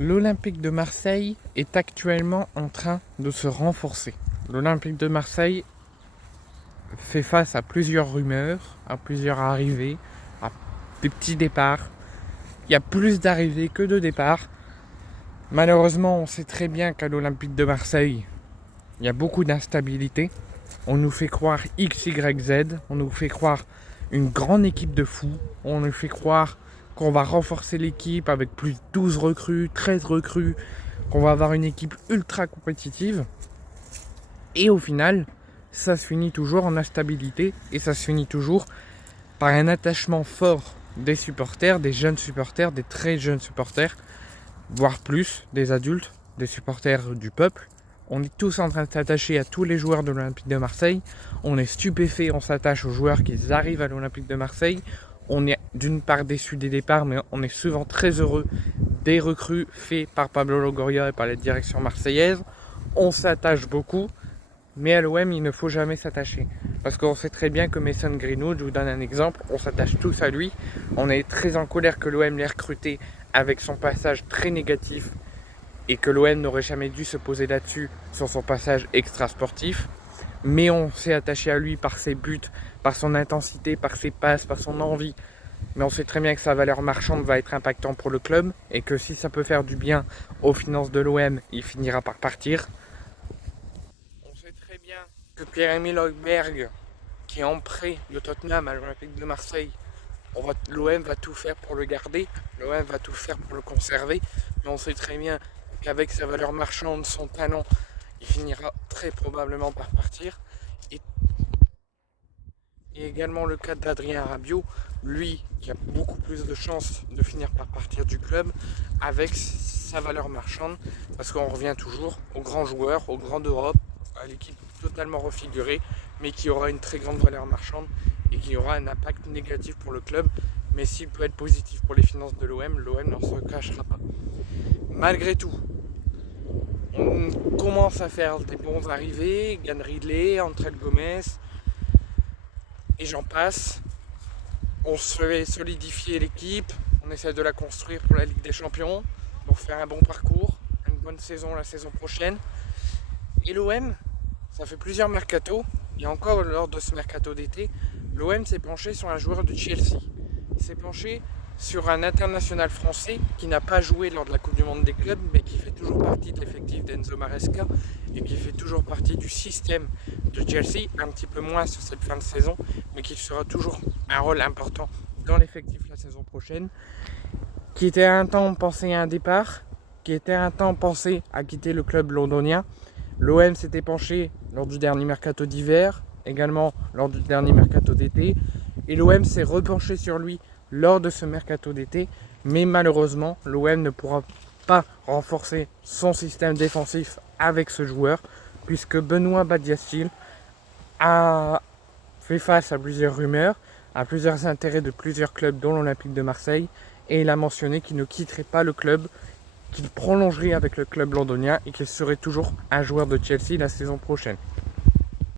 L'Olympique de Marseille est actuellement en train de se renforcer. L'Olympique de Marseille fait face à plusieurs rumeurs, à plusieurs arrivées, à des petits départs. Il y a plus d'arrivées que de départs. Malheureusement, on sait très bien qu'à l'Olympique de Marseille, il y a beaucoup d'instabilité. On nous fait croire X, Y, Z. On nous fait croire une grande équipe de fous. On nous fait croire qu'on va renforcer l'équipe avec plus de 12 recrues, 13 recrues, qu'on va avoir une équipe ultra compétitive. Et au final, ça se finit toujours en instabilité et ça se finit toujours par un attachement fort des supporters, des jeunes supporters, des très jeunes supporters, voire plus, des adultes, des supporters du peuple. On est tous en train de s'attacher à tous les joueurs de l'Olympique de Marseille. On est stupéfait, on s'attache aux joueurs qui arrivent à l'Olympique de Marseille. On est d'une part déçu des départs, mais on est souvent très heureux des recrues faites par Pablo Longoria et par la direction marseillaise. On s'attache beaucoup, mais à l'OM, il ne faut jamais s'attacher. Parce qu'on sait très bien que Mason Greenwood, je vous donne un exemple, on s'attache tous à lui. On est très en colère que l'OM l'ait recruté avec son passage très négatif et que l'OM n'aurait jamais dû se poser là-dessus sur son passage extra-sportif. Mais on s'est attaché à lui par ses buts, par son intensité, par ses passes, par son envie. Mais on sait très bien que sa valeur marchande va être impactante pour le club et que si ça peut faire du bien aux finances de l'OM, il finira par partir. On sait très bien que Pierre-Emile Højbjerg, qui est en prêt de Tottenham à l'Olympique de Marseille, l'OM va tout faire pour le garder, l'OM va tout faire pour le conserver, mais on sait très bien qu'avec sa valeur marchande, son talent, il finira très probablement par partir. Et également le cas d'Adrien Rabiot, lui qui a beaucoup plus de chances de finir par partir du club avec sa valeur marchande, parce qu'on revient toujours aux grands joueurs, aux grands d'Europe, à l'équipe totalement refigurée, mais qui aura une très grande valeur marchande et qui aura un impact négatif pour le club, mais s'il peut être positif pour les finances de l'OM, l'OM n'en se cachera pas. Malgré tout, on commence à faire des bons arrivées, Gyan Ridley, André Gomes, et j'en passe. On se fait solidifier l'équipe, on essaie de la construire pour la Ligue des Champions, pour faire un bon parcours, une bonne saison la saison prochaine. Et l'OM, ça fait plusieurs mercatos, et encore lors de ce mercato d'été, l'OM s'est penché sur un joueur du Chelsea. Il s'est penché sur un international français qui n'a pas joué lors de la Coupe du Monde des clubs, mais qui fait toujours partie de l'effectif d'Enzo Maresca et qui fait toujours partie du système de Chelsea, un petit peu moins sur cette fin de saison, mais qui sera toujours un rôle important dans l'effectif la saison prochaine, qui était un temps pensé à un départ, qui était un temps pensé à quitter le club londonien. L'OM s'était penché lors du dernier mercato d'hiver, également lors du dernier mercato d'été, et l'OM s'est repenché sur lui lors de ce mercato d'été, mais malheureusement l'OM ne pourra pas renforcer son système défensif avec ce joueur, puisque Benoît Badiashile a fait face à plusieurs rumeurs, à plusieurs intérêts de plusieurs clubs dont l'Olympique de Marseille, et il a mentionné qu'il ne quitterait pas le club, qu'il prolongerait avec le club londonien et qu'il serait toujours un joueur de Chelsea la saison prochaine.